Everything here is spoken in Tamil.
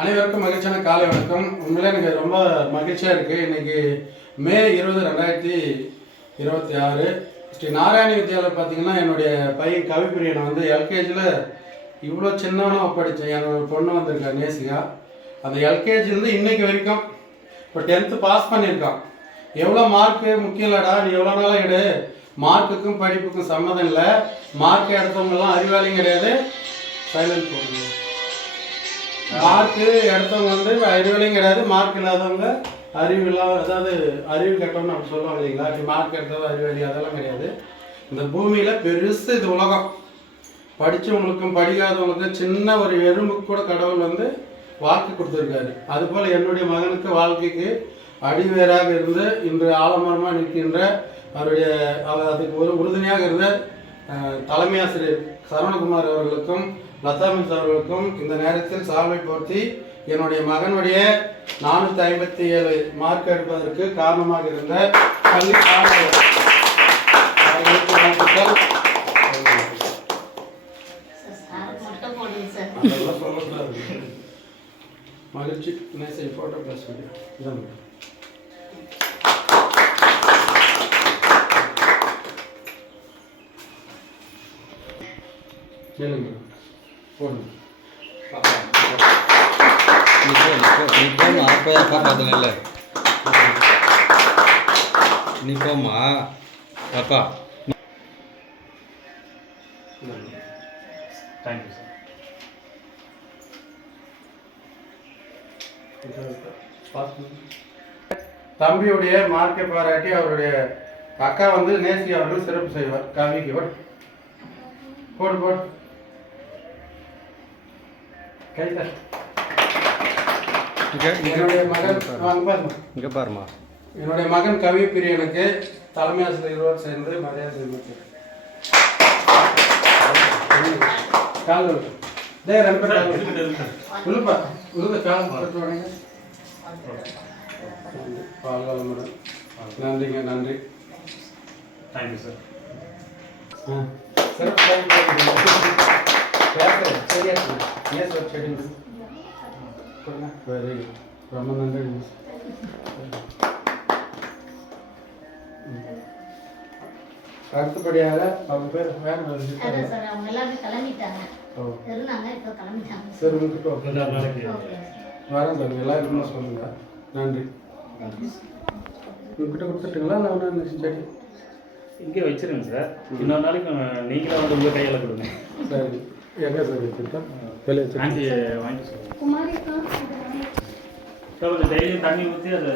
அனைவருக்கும் மகிழ்ச்சியான காலை வணக்கம். உண்மையிலே எனக்கு ரொம்ப மகிழ்ச்சியாக இருக்குது. இன்றைக்கி மே 20, 2026 ஸ்ரீ நாராயணி வித்யாலயம் பார்த்தீங்கன்னா என்னுடைய பையன் கவிப்பிரியனை வந்து எல்கேஜியில் இவ்வளோ சின்னவனாக படித்தேன். என்னோட பொண்ணு வந்திருக்கா நேசிகா. அந்த எல்கேஜிலேருந்து இன்றைக்கி வரைக்கும் இப்போ 10th பாஸ் பண்ணியிருக்கான். எவ்வளோ மார்க்கு முக்கியம் இல்லைடா, நீ எவ்வளோ நாளாக எடு, மார்க்குக்கும் படிப்புக்கும் சம்மதம் இல்லை. மார்க் எடுத்தவங்கெல்லாம் அறிவாளியும் கிடையாது, சைலண்ட் போடுங்க. மார்க்கு எடுத்தவங்க வந்து அறிவிலையும் கிடையாது, மார்க் இல்லாதவங்க அதாவது அறிவு கட்டணும்னு அப்படி சொல்லுவாங்க இல்லைங்களா. நீ மார்க் எடுத்தவங்க அறிவாளி அதெல்லாம் கிடையாது. இந்த பூமியில் பெருசு இது உலகம். படித்தவங்களுக்கும் படிக்காதவங்களுக்கும் சின்ன ஒரு எறும்புக்கு கூட கடவுள் வந்து வாழ்க்கை கொடுத்துருக்காரு. அதுபோல் என்னுடைய மகனுக்கு வாழ்க்கைக்கு அடிவேராக இருந்து இன்று ஆலமரமாக நிற்கின்ற அவருடைய அதுக்கு ஒரு உறுதுணையாக இருந்த தலைமை ஆசிரியர் சரவணகுமார் அவர்களுக்கும் லதா மிஸ் அவர்களுக்கும் இந்த நேரத்தில் சால்வை போர்த்தி என்னுடைய மகனுடைய 457 மார்க் எடுப்பதற்கு காரணமாக இருந்த பள்ளி மகிழ்ச்சி. போட்டோ கிளாஸ் இதான் கேளுங்க போடுங்க. அப்பா பார்த்தல நீ போமா அப்பா. Thank you sir. தம்பியுடைய மார்க்கை பாராட்டி அவருடைய அக்கா வந்து நேசி அவர்கள் சிறப்பு செய்வார். கவிக்கு போடு போடு என்னுடைய மகன் இங்கே பாருமா, என்னுடைய மகன் கவி பிரியனுக்கு தலைமை ஆசிரியரோடு சேர்ந்து மரியாதை தெரிவித்தார். கால் டே 2 பேர் உழுப்பா உழுத கால் போட்டுவாங்க. பால்காலமுடன் நன்றிங்க, நன்றி. Thank you sir. சிறப்பு சரியா செடி வெரி ரொம்ப நன்றி. அடுத்தபடியாக அவங்க பேர் வேற சரி உங்ககிட்ட வரேன் சார், எல்லாருக்கும் சொல்லுங்க. நன்றி. உங்ககிட்ட கொடுத்துட்டுங்களா நான் ஒன்று செடி இங்கே வச்சிருங்க சார். இன்னொரு நாளைக்கு நீங்களே வந்து உங்கள் கையில் கொடுங்க. சரி, எங்கே சார் வச்சுருக்கேன் வாங்கி சொல்லுங்கள். கொஞ்சம் டெய்லியும் தண்ணி ஊற்றி அதை